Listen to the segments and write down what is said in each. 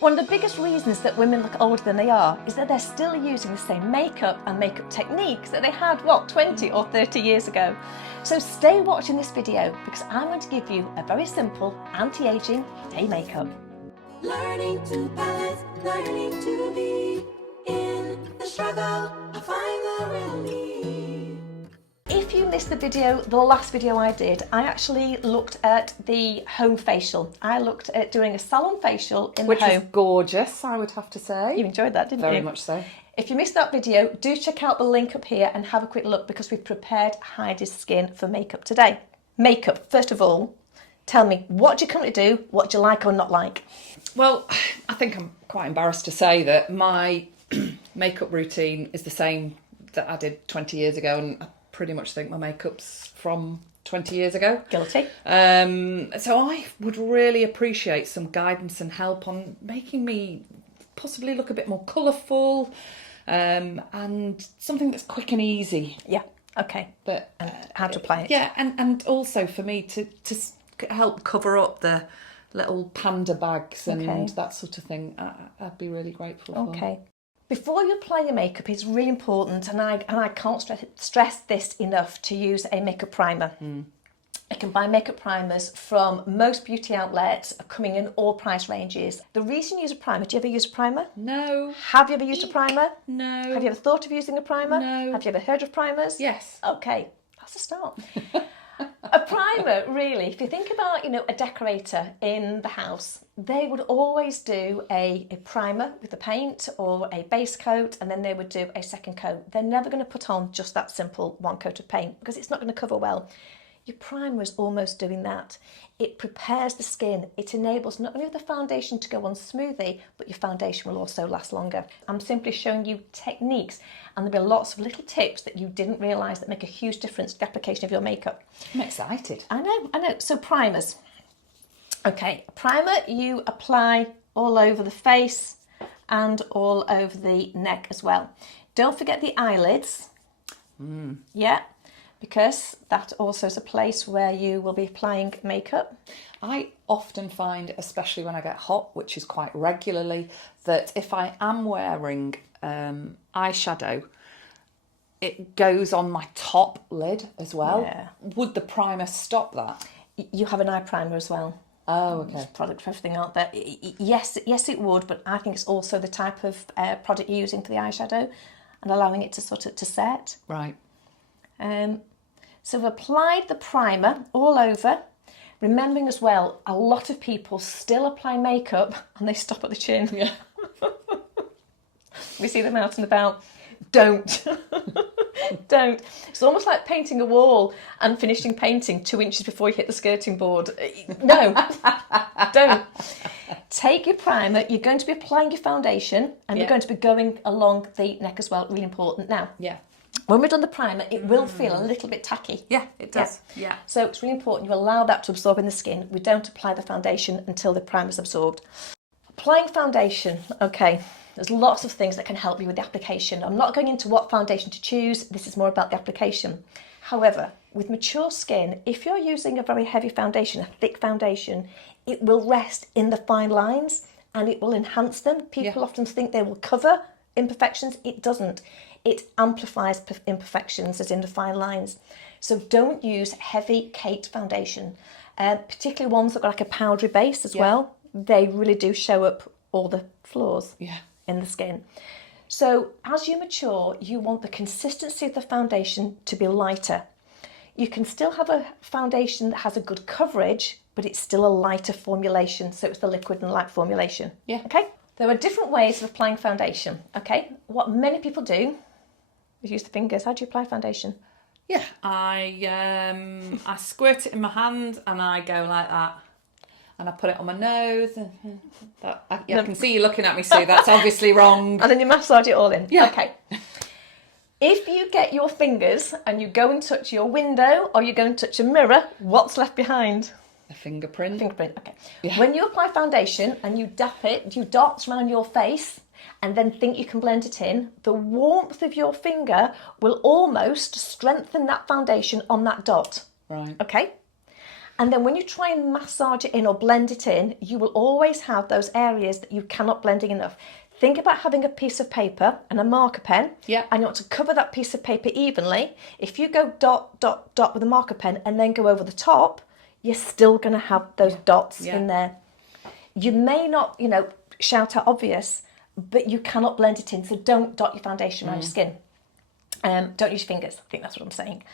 One of the biggest reasons that women look older than they are is that they're still using the same makeup and makeup techniques that they had, 20 or 30 years ago. So stay watching this video because I'm going to give you a very simple anti-aging day makeup. Learning to balance, learning to be in the struggle, I find the relief. If you missed the last video I did, I actually looked at the home facial. I looked at doing a salon facial in the home. Which was gorgeous, I would have to say. You enjoyed that, didn't you? Very much so. If you missed that video, do check out the link up here and have a quick look because we've prepared Heidi's skin for makeup today. Makeup, first of all, tell me, what do you currently do? What do you like or not like? Well, I think I'm quite embarrassed to say that my makeup routine is the same that I did 20 years ago, and I pretty much think my makeup's from 20 years ago. Guilty. So I would really appreciate some guidance and help on making me possibly look a bit more colourful, and something that's quick and easy. Yeah, okay. But and how to apply it. Yeah, and also for me to help cover up the little panda bags and that sort of thing, I'd be really grateful for. Okay. Before you apply your makeup, it's really important, and I can't stress this enough, to use a makeup primer. You can buy makeup primers from most beauty outlets, coming in all price ranges. The reason you use a primer, do you ever use a primer? No. Have you ever used a primer? No. Have you ever thought of using a primer? No. Have you ever heard of primers? Yes. Okay, that's a start. A primer, really, if you think about, a decorator in the house, they would always do a primer with a paint or a base coat, and then they would do a second coat. They're never going to put on just that simple one coat of paint because it's not going to cover well. Your primer is almost doing that. It prepares the skin. It enables not only the foundation to go on smoothly, but your foundation will also last longer. I'm simply showing you techniques, and there'll be lots of little tips that you didn't realise that make a huge difference to the application of your makeup. I'm excited. I know. So primers. Okay, primer you apply all over the face and all over the neck as well. Don't forget the eyelids. Yeah. Because that also is a place where you will be applying makeup. I often find, especially when I get hot, which is quite regularly, that if I am wearing eyeshadow, it goes on my top lid as well. Yeah. Would the primer stop that? You have an eye primer as well. Oh, okay. There's product for everything out there. Yes, it would, but I think it's also the type of product you're using for the eyeshadow and allowing it to sort of set. Right. So we've applied the primer all over, remembering as well, a lot of people still apply makeup and they stop at the chin. Yeah. We see them out and about. Don't. Don't. It's almost like painting a wall and finishing painting 2 inches before you hit the skirting board. No, don't. Take your primer, you're going to be applying your foundation, and you're going to be going along the neck as well, really important. Now, when we've done the primer, it will feel a little bit tacky. Yeah, it does. Yeah. So it's really important you allow that to absorb in the skin. We don't apply the foundation until the primer's absorbed. Applying foundation, okay, there's lots of things that can help you with the application. I'm not going into what foundation to choose. This is more about the application. However, with mature skin, if you're using a very heavy foundation, a thick foundation, it will rest in the fine lines and it will enhance them. People often think they will cover imperfections. It doesn't. It amplifies imperfections, as in the fine lines. So don't use heavy caked foundation, particularly ones that got like a powdery base as well. They really do show up all the flaws in the skin. So as you mature, you want the consistency of the foundation to be lighter. You can still have a foundation that has a good coverage, but it's still a lighter formulation. So it's the liquid and light formulation. Yeah. Okay. There are different ways of applying foundation. Okay. What many people do is use the fingers. How do you apply foundation? Yeah, I squirt it in my hand and I go like that. And I put it on my nose. I can see you looking at me, Sue. That's obviously wrong. And then you massage it all in. Yeah. Okay. If you get your fingers and you go and touch your window or you go and touch a mirror, what's left behind? A fingerprint. Fingerprint, okay. Yeah. When you apply foundation and you dap it, you dots around your face and then think you can blend it in, the warmth of your finger will almost strengthen that foundation on that dot. Right. Okay? And then when you try and massage it in or blend it in, you will always have those areas that you cannot blend in enough. Think about having a piece of paper and a marker pen, Yeah. and you want to cover that piece of paper evenly. If you go dot, dot, dot with a marker pen and then go over the top, you're still going to have those dots in there. You may not, shout out obvious, but you cannot blend it in. So don't dot your foundation around your skin. Don't use your fingers. I think that's what I'm saying.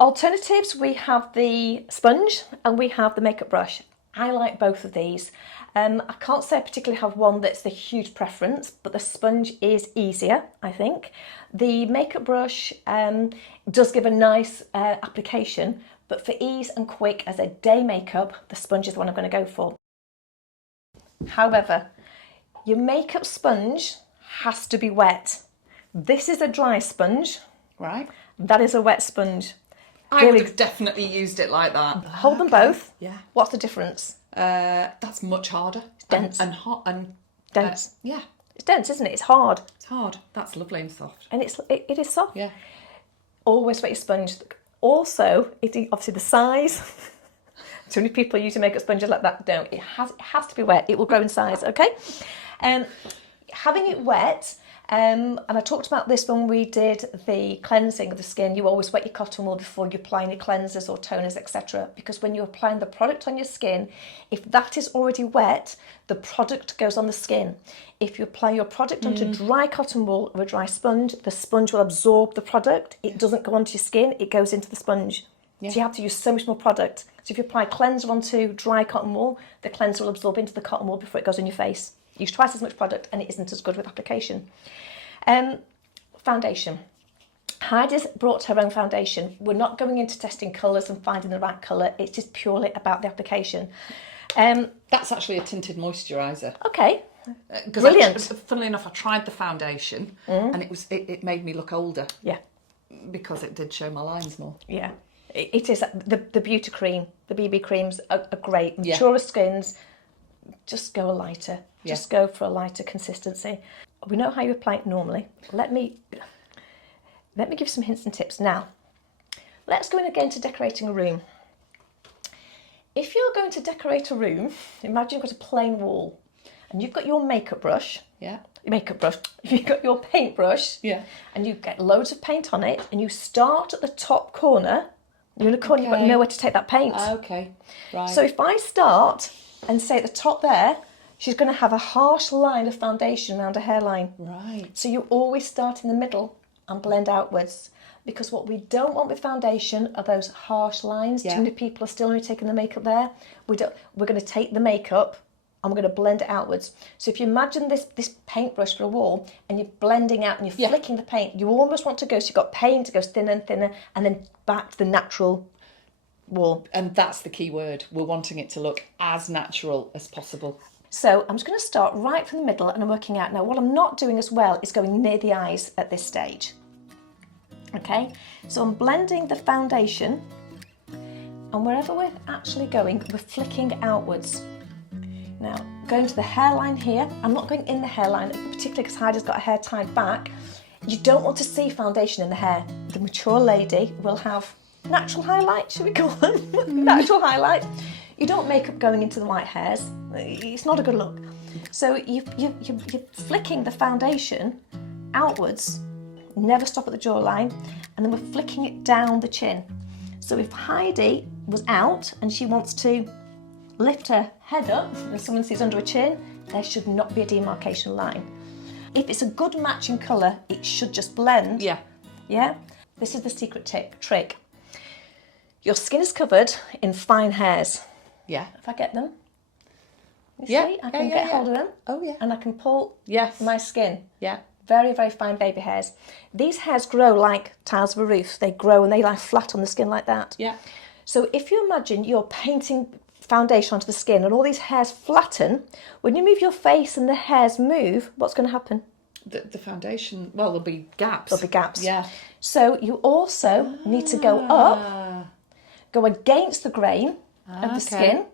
Alternatives, we have the sponge and we have the makeup brush. I like both of these. I can't say I particularly have one that's the huge preference, but the sponge is easier, I think. The makeup brush does give a nice application, but for ease and quick as a day makeup, the sponge is the one I'm going to go for. However, your makeup sponge has to be wet. This is a dry sponge. Right. That is a wet sponge. I would have definitely used it like that. Hold them both. Yeah. What's the difference? That's much harder. It's dense. And hot and... Dense. Yeah. It's dense, isn't it? It's hard. It's hard. That's lovely and soft. And it is soft. Yeah. Always wet your sponge. Also, obviously the size. Too many people using makeup sponges like that. No, it has to be wet. It will grow in size, okay? Having it wet, and I talked about this when we did the cleansing of the skin. You always wet your cotton wool before you apply any cleansers or toners, etc. Because when you're applying the product on your skin, if that is already wet, the product goes on the skin. If you apply your product onto dry cotton wool or a dry sponge, the sponge will absorb the product. It doesn't go onto your skin, it goes into the sponge. So you have to use so much more product. So if you apply cleanser onto dry cotton wool, the cleanser will absorb into the cotton wool before it goes on your face. Use twice as much product and it isn't as good with application. Foundation. Heidi's brought her own foundation. We're not going into testing colours and finding the right colour. It's just purely about the application. That's actually a tinted moisturiser. Okay. Brilliant. Funnily enough, I tried the foundation and it made me look older. Yeah. Because it did show my lines more. Yeah. It is the beauty cream, the BB creams are great. Maturer skins, just go lighter. Just go for a lighter consistency. We know how you apply it normally. Let me give some hints and tips. Now, let's go in again to decorating a room. If you're going to decorate a room, imagine you've got a plain wall and you've got your makeup brush. Yeah. Your makeup brush. You've got your paintbrush. Yeah. And you get loads of paint on it and you start at the top corner. You're in a corner, you've got nowhere to take that paint. Okay, right. So if I start and say at the top there, she's going to have a harsh line of foundation around her hairline. Right. So you always start in the middle and blend outwards. Because what we don't want with foundation are those harsh lines. Too many people are still only taking the makeup there. We're going to take the makeup and we're going to blend it outwards. So if you imagine this paintbrush for a wall and you're blending out and you're flicking the paint, you almost want to go, so you've got paint, it goes thinner and thinner, and then back to the natural wall. And that's the key word. We're wanting it to look as natural as possible. So I'm just going to start right from the middle and I'm working out. Now what I'm not doing as well is going near the eyes at this stage. Okay, so I'm blending the foundation and wherever we're actually going, we're flicking outwards. Now, going to the hairline here, I'm not going in the hairline, particularly because Heidi's got her hair tied back. You don't want to see foundation in the hair. The mature lady will have natural highlight, should we call them? Natural highlight. You don't want makeup going into the white hairs. It's not a good look. So you're flicking the foundation outwards, never stop at the jawline, and then we're flicking it down the chin. So if Heidi was out and she wants to lift her head up and someone sees under her chin, there should not be a demarcation line. If it's a good matching colour, it should just blend. Yeah. Yeah? This is the secret trick. Your skin is covered in fine hairs. Yeah. If I get them, you Yeah. see, I can get hold of them. Oh, yeah. And I can pull Yes. my skin. Yeah. Very, very fine baby hairs. These hairs grow like tiles of a roof. They grow and they lie flat on the skin like that. Yeah. So if you imagine you're painting foundation onto the skin and all these hairs flatten, when you move your face and the hairs move, what's going to happen? The foundation, well, there'll be gaps. There'll be gaps. Yeah. So you also need to go up, go against the grain of the skin.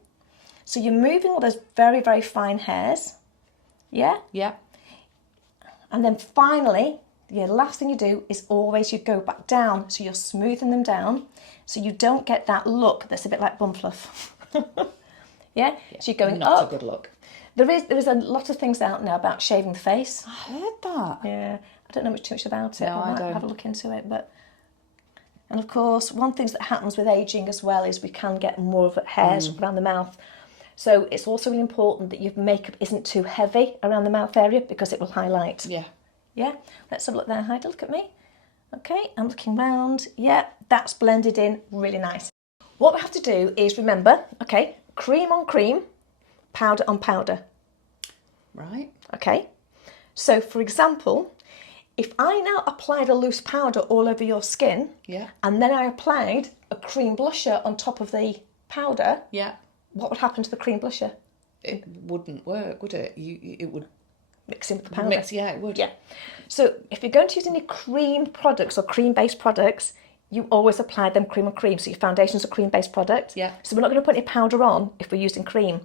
So you're moving all those very, very fine hairs. Yeah? Yeah. And then finally, the last thing you do is always you go back down. So you're smoothing them down so you don't get that look that's a bit like bum fluff. Yeah? So you're going Not up. a good look. There is a lot of things out now about shaving the face. I heard that. Yeah, I don't know too much about it. No, I might I don't. have a look into it, but. And of course, one thing that happens with aging as well is we can get more of hairs around the mouth. So it's also really important that your makeup isn't too heavy around the mouth area because it will highlight. Yeah. Yeah, let's have a look there, Heidi, look at me. Okay, I'm looking round. Yeah, that's blended in really nice. What we have to do is remember, okay, cream on cream, powder on powder. Right. Okay, so for example, if I now applied a loose powder all over your skin, Yeah. and then I applied a cream blusher on top of the powder, Yeah. what would happen to the cream blusher? It wouldn't work, would it? It would Mix in with the powder. mix. Yeah, it would. Yeah. So if you're going to use any cream products or cream-based products, you always apply them cream on cream. So your foundation's a cream-based product. Yeah. So we're not going to put any powder on if we're using cream.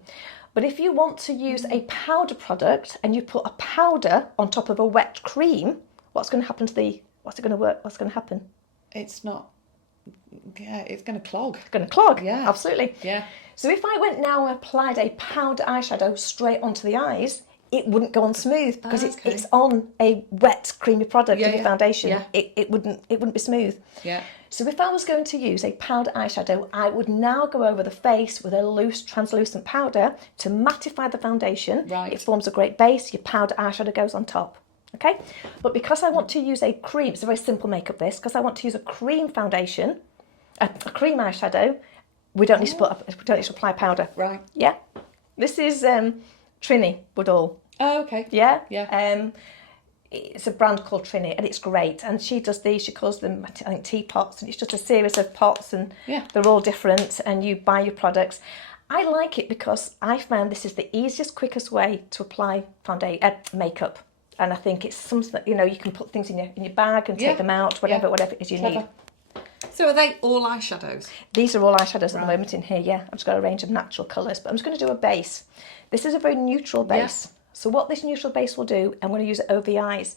But if you want to use a powder product and you put a powder on top of a wet cream, what's going to happen to what's it going to work? What's going to happen? It's not. Yeah, it's going to clog. It's going to clog. Yeah. Absolutely. Yeah. So if I went now and applied a powder eyeshadow straight onto the eyes, it wouldn't go on smooth because Okay. it's on a wet, creamy product in the Yeah. foundation. Yeah. It wouldn't be smooth. Yeah. So if I was going to use a powder eyeshadow, I would now go over the face with a loose, translucent powder to mattify the foundation. Right. It forms a great base. Your powder eyeshadow goes on top. Okay? But because I want to use a cream, it's a very simple makeup this, because I want to use a cream foundation, a cream eyeshadow, we don't need to apply powder. Right. Yeah. This is Trini Woodall. Oh, okay. Yeah. Yeah. It's a brand called Trini and it's great. And she does these, she calls them, I think, teapots. And it's just a series of pots and Yeah. they're all different and you buy your products. I like it because I found this is the easiest, quickest way to apply makeup. And I think it's something that, you can put things in your bag and take Yeah. them out, whatever it is you Clever. need. So are they all eyeshadows? These are all eyeshadows at the moment in here, yeah. I've just got a range of natural colours, but I'm just going to do a base. This is a very neutral base. So what this neutral base will do, I'm going to use it over the eyes.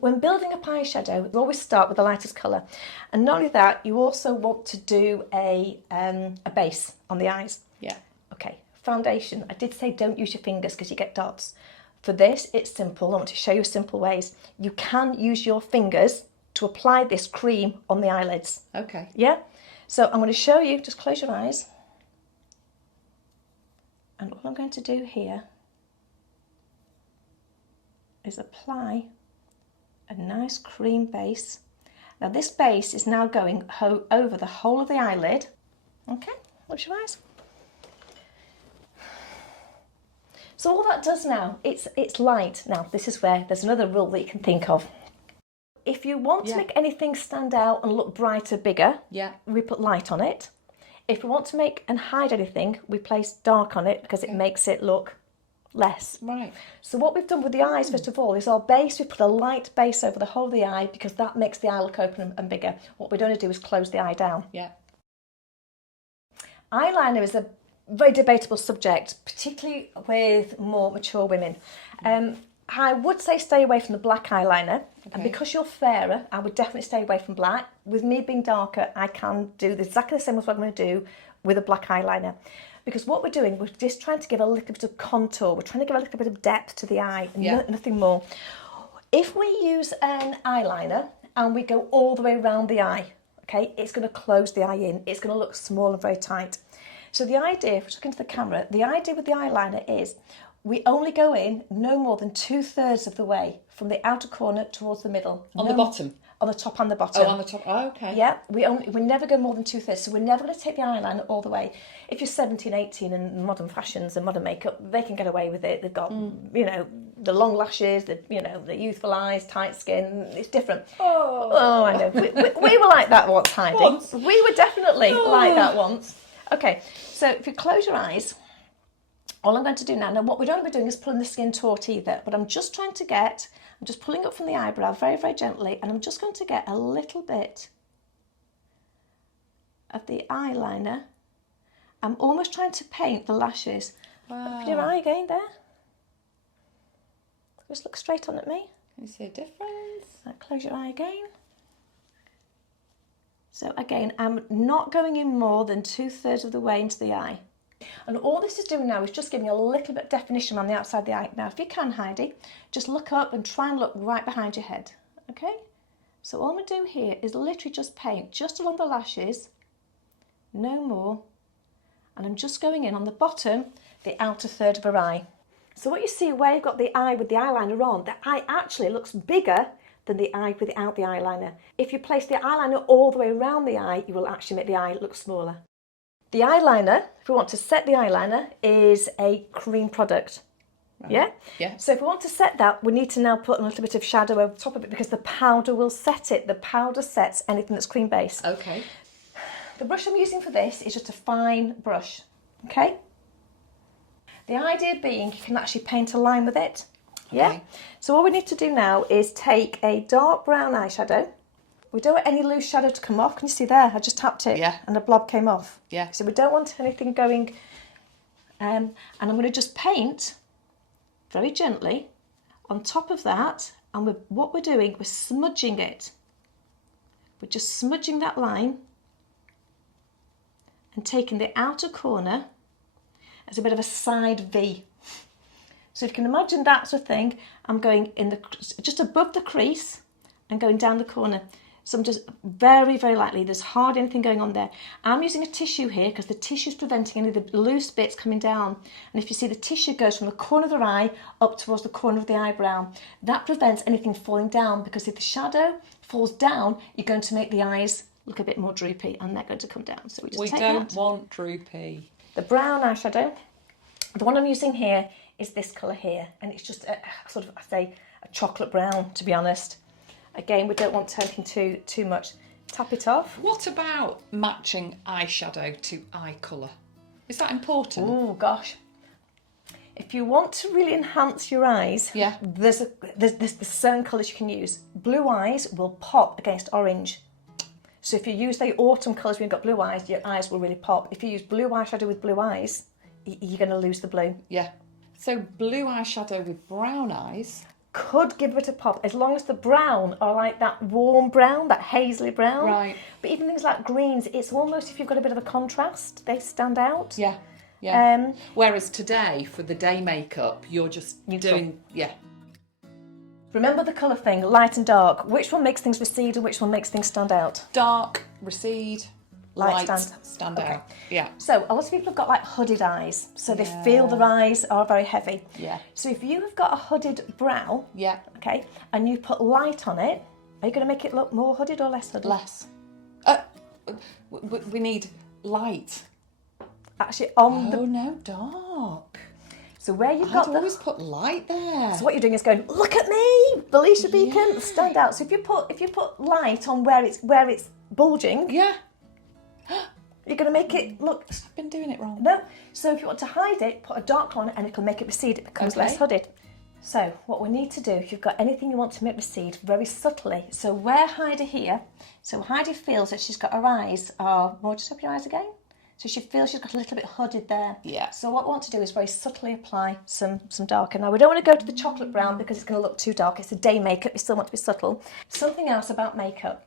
When building up eyeshadow, we always start with the lightest colour. And not only that, you also want to do a base on the eyes. Yeah. Okay, foundation. I did say don't use your fingers because you get dots. For this, it's simple. I want to show you simple ways. You can use your fingers to apply this cream on the eyelids. Okay. Yeah? So I'm going to show you, just close your eyes. And all I'm going to do here is apply a nice cream base. Now this base is now going over the whole of the eyelid. Okay, close your eyes. So all that does now, it's light. Now this is where there's another rule that you can think of. If you want to make anything stand out and look brighter, bigger, Yeah. we put light on it. If we want to make and hide anything, we place dark on it because it makes it look less. Right. So what we've done with the eyes, first of all, is our base, we put a light base over the whole of the eye because that makes the eye look open and bigger. What we don't want to do is close the eye down. Yeah. Eyeliner is a very debatable subject, particularly with more mature women. I would say stay away from the black eyeliner. And because you're fairer, I would definitely stay away from black. With me being darker, I can do exactly the same as what I'm going to do with a black eyeliner. Because what we're doing, we're just trying to give a little bit of contour. We're trying to give a little bit of depth to the eye, and nothing more. If we use an eyeliner and we go all the way around the eye, okay, it's going to close the eye in. It's going to look small and very tight. So the idea, if we look into the camera, the idea with the eyeliner is we only go in no more than 2/3 of the way from the outer corner towards the middle. On the bottom? On the top and the bottom. Oh, on the top. Oh, okay. Yeah, we never go more than 2/3, so we're never going to take the eyeliner all the way. If you're 17, 18 and modern fashions and modern makeup, they can get away with it. They've got, the long lashes, the youthful eyes, tight skin. It's different. Oh, I know. We were like that once, Heidi. Once. We were definitely like that once. Okay, so if you close your eyes, all I'm going to do now what we don't want to be doing is pulling the skin taut either, but I'm just pulling up from the eyebrow very, very gently, and I'm just going to get a little bit of the eyeliner. I'm almost trying to paint the lashes. Wow. Look at your eye again there. Just look straight on at me. Can you see a difference? Close your eye again. So again, I'm not going in more than 2/3 of the way into the eye. And all this is doing now is just giving a little bit of definition on the outside of the eye. Now, if you can, Heidi, just look up and try and look right behind your head, okay? So all I'm going to do here is literally just paint just along the lashes, no more. And I'm just going in on the bottom, the outer third of her eye. So what you see where you've got the eye with the eyeliner on, the eye actually looks bigger than the eye without the eyeliner. If you place the eyeliner all the way around the eye, you will actually make the eye look smaller. The eyeliner, if we want to set the eyeliner, is a cream product. Yeah? Yeah. So if we want to set that, we need to now put a little bit of shadow over top of it because the powder will set it. The powder sets anything that's cream based. Okay. The brush I'm using for this is just a fine brush, okay? The idea being you can actually paint a line with it. Yeah? Okay. So all we need to do now is take a dark brown eyeshadow. We don't want any loose shadow to come off. Can you see there? I just tapped it and the blob came off. Yeah. So we don't want anything going. And I'm going to just paint very gently on top of that. And what we're doing, we're smudging it. We're just smudging that line and taking the outer corner as a bit of a side V. So if you can imagine that sort of thing, I'm going in just above the crease and going down the corner. So I'm just very, very lightly, there's hardly anything going on there. I'm using a tissue here because the tissue is preventing any of the loose bits coming down. And if you see, the tissue goes from the corner of the eye up towards the corner of the eyebrow. That prevents anything falling down because if the shadow falls down, you're going to make the eyes look a bit more droopy and they're going to come down. So we don't want droopy. The brown eyeshadow, the one I'm using here is this colour here. And it's just a sort of, I say, a chocolate brown, to be honest. Again, we don't want anything too much. Tap it off. What about matching eyeshadow to eye colour? Is that important? Oh gosh. If you want to really enhance your eyes, there's certain colours you can use. Blue eyes will pop against orange. So if you use the autumn colours when you've got blue eyes, your eyes will really pop. If you use blue eyeshadow with blue eyes, you're going to lose the blue. Yeah. So blue eyeshadow with brown eyes could give it a pop as long as the brown are like that warm brown, that hazely brown. Right. But even things like greens, it's almost if you've got a bit of a contrast, they stand out. Yeah. Yeah. Whereas today, for the day makeup, you're just doing, Remember the colour thing, light and dark. Which one makes things recede and which one makes things stand out? Dark, recede, light stand okay. out. Yeah. So a lot of people have got like hooded eyes, so they feel their eyes are very heavy. Yeah. So if you have got a hooded brow, okay, and you put light on it, are you going to make it look more hooded or less hooded? Less. We need light. Actually, on Oh no, dark. So where you've got I'd always put light there. So what you're doing is going, look at me, Felicia Beacon, stand out. So if you put light on where it's bulging, you're going to make it look. I've been doing it wrong. No. So if you want to hide it, put a dark on it, and it'll make it recede. It becomes less hooded. So what we need to do, if you've got anything you want to make recede, very subtly. So where Heidi here, so Heidi feels that she's got her eyes are more. Just open your eyes again. So she feels she's got a little bit hooded there. Yeah. So what we want to do is very subtly apply some darker. Now we don't want to go to the chocolate brown because it's going to look too dark. It's a day makeup. You still want to be subtle. Something else about makeup.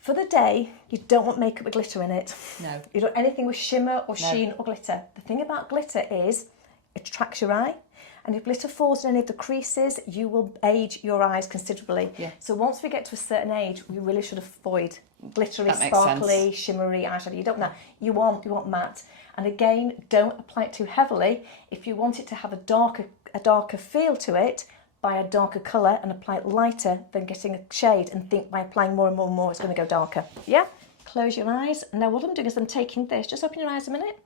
For the day, you don't want makeup with glitter in it. No. You don't want anything with shimmer or sheen or glitter. The thing about glitter is it attracts your eye. And if glitter falls in any of the creases, you will age your eyes considerably. Yeah. So once we get to a certain age, we really should avoid glittery, That makes sparkly, sense. shimmery eyeshadow. You don't want that. You want matte. And again, don't apply it too heavily. If you want it to have a darker feel to it, buy a darker colour and apply it lighter than getting a shade and think by applying more and more and more it's going to go darker. Yeah? Close your eyes. Now what I'm doing is I'm taking this. Just open your eyes a minute.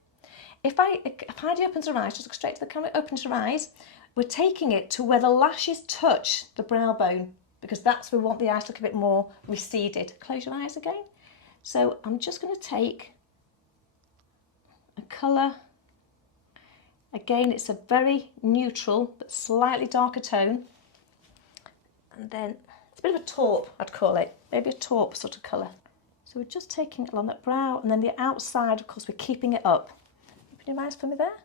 If Heidi opens her eyes, just look straight to the camera, opens her eyes, we're taking it to where the lashes touch the brow bone because that's where we want the eyes to look a bit more receded. Close your eyes again. So I'm just going to take a colour. Again, it's a very neutral but slightly darker tone. And then it's a bit of a taupe, I'd call it. Maybe a taupe sort of colour. So we're just taking it along that brow and then the outside, of course, we're keeping it up. Open your eyes for me there.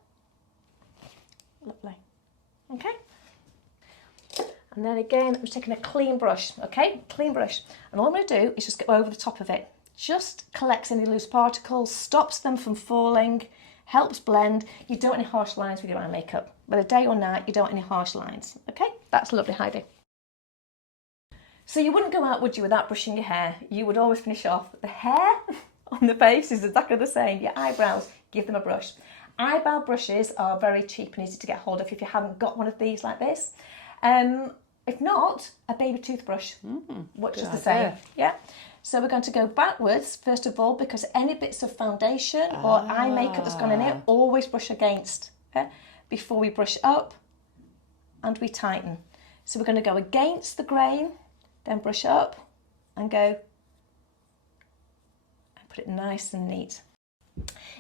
Lovely. Okay. And then again, I'm just taking a clean brush, okay? Clean brush. And all I'm going to do is just go over the top of it. just collects any loose particles, stops them from falling, helps blend. You don't want any harsh lines with your eye makeup. Whether day or night, you don't want any harsh lines. Okay, that's lovely, Heidi. So you wouldn't go out, would you, without brushing your hair? You would always finish off. The hair on the face is exactly the same. Your eyebrows, give them a brush. Eyebrow brushes are very cheap and easy to get hold of if you haven't got one of these like this. If not, a baby toothbrush, which is the same. Yeah. So we're going to go backwards, first of all, because any bits of foundation or eye makeup that's gone in it, always brush against, okay? Before we brush up and we tighten. So we're going to go against the grain, then brush up and go and put it nice and neat.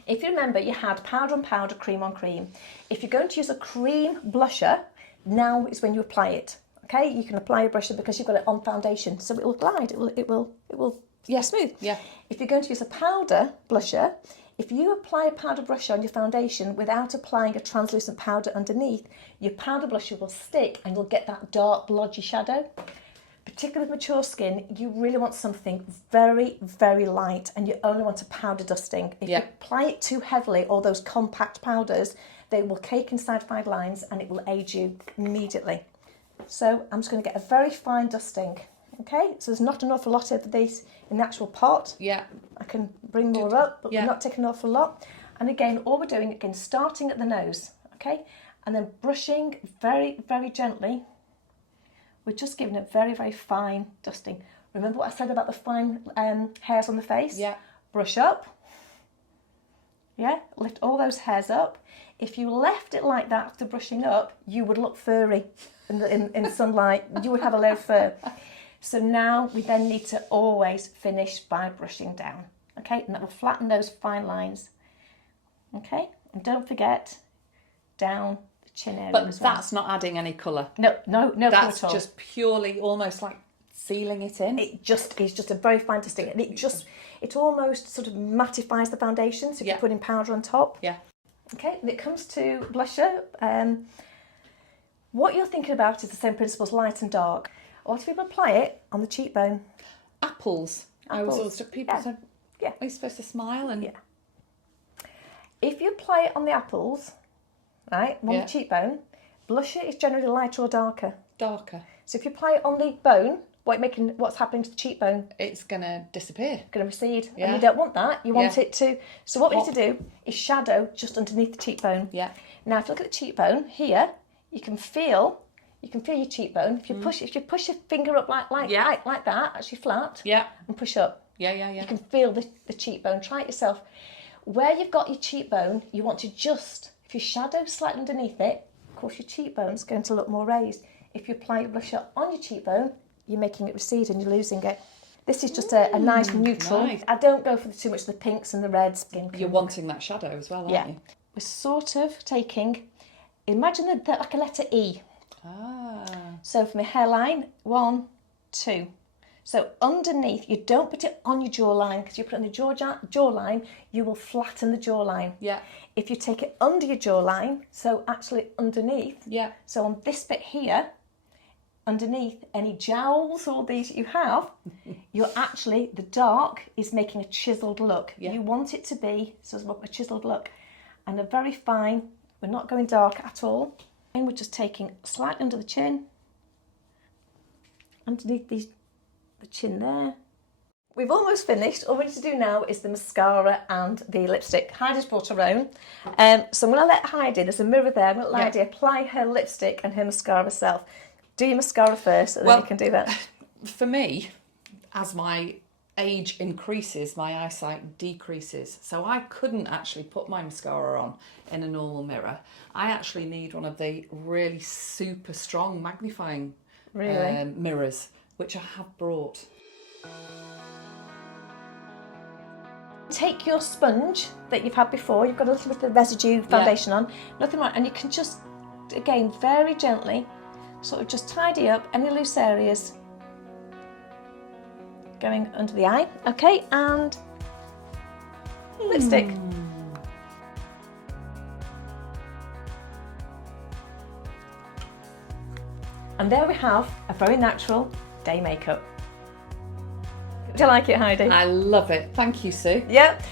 If you remember, you had powder on powder, cream on cream. If you're going to use a cream blusher, now is when you apply it. Okay, you can apply a blusher because you've got it on foundation, so it will glide. It will smooth. Yeah. If you're going to use a powder blusher, if you apply a powder blusher on your foundation without applying a translucent powder underneath, your powder blusher will stick and you'll get that dark, blotchy shadow. Particularly with mature skin, you really want something very, very light, and you only want a powder dusting. If you apply it too heavily, all those compact powders, they will cake inside fine lines and it will age you immediately. So I'm just going to get a very fine dusting. Okay, so there's not an awful lot of these in the actual pot. Yeah. I can bring more up, but we're not taking an awful lot. And again, all we're doing, again, starting at the nose, okay? And then brushing very, very gently. We're just giving it very, very fine dusting. Remember what I said about the fine hairs on the face? Yeah. Brush up. Yeah, lift all those hairs up. If you left it like that after brushing up, you would look furry in sunlight. You would have a layer of fur. So now we then need to always finish by brushing down. Okay, and that will flatten those fine lines. Okay, and don't forget, down the chin area. But that's not adding any colour. No colour at all. That's just purely almost like sealing it in. It just is just a very fine dusting, and it almost sort of mattifies the foundation. So if you're putting powder on top. Yeah. Okay, when it comes to blusher, what you're thinking about is the same principles, light and dark. Or if people apply it on the cheekbone. Apples. I was always people said, are you supposed to smile? And if you apply it on the apples, right, on the cheekbone, blusher is generally lighter or darker. Darker. So if you apply it on the bone, what's happening to the cheekbone? It's going to disappear. Going to recede. Yeah. And you don't want that. You want it to... So what we need to do is shadow just underneath the cheekbone. Yeah. Now, if you look at the cheekbone, here, you can feel your cheekbone. If you push your finger up like that, actually flat, and push up. You can feel the cheekbone. Try it yourself. Where you've got your cheekbone, you want to just, if you shadow slightly underneath it, of course your cheekbone's going to look more raised. If you apply your blusher on your cheekbone, you're making it recede and you're losing it. This is just a nice neutral. Nice. I don't go for too much of the pinks and the reds. You're wanting that shadow as well, aren't you? We're sort of taking, imagine that like a letter E. So from your hairline, 1, 2. So underneath, you don't put it on your jawline, because you put it on the jawline, you will flatten the jawline. Yeah. If you take it under your jawline, so actually underneath, so on this bit here, underneath any jowls or these you have, you're actually, the dark is making a chiselled look. You want it to be, so it's a chiselled look. And a very fine, we're not going dark at all. And we're just taking slightly under the chin, underneath the chin there. We've almost finished. All we need to do now is the mascara and the lipstick. Heidi's brought her own. So I'm going to let Heidi, there's a mirror there, I'm going to let Heidi apply her lipstick and her mascara herself. Do your mascara first, and then you can do that. For me, as my age increases, my eyesight decreases. So I couldn't actually put my mascara on in a normal mirror. I actually need one of the really super strong magnifying mirrors, which I have brought. Take your sponge that you've had before, you've got a little bit of residue foundation on, nothing wrong, and you can just, again, very gently, sort of just tidy up any loose areas going under the eye. Okay, and lipstick. And there we have a very natural day makeup. Do you like it, Heidi? I love it. Thank you, Sue. Yep.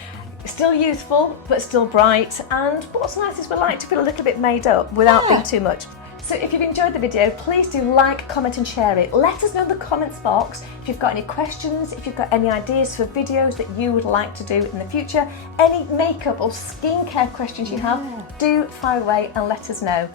Still youthful, but still bright. And what's nice is we like to feel a little bit made up without being too much. So if you've enjoyed the video, please do like, comment and share it. Let us know in the comments box if you've got any questions, if you've got any ideas for videos that you would like to do in the future, any makeup or skincare questions you have, do fire away and let us know.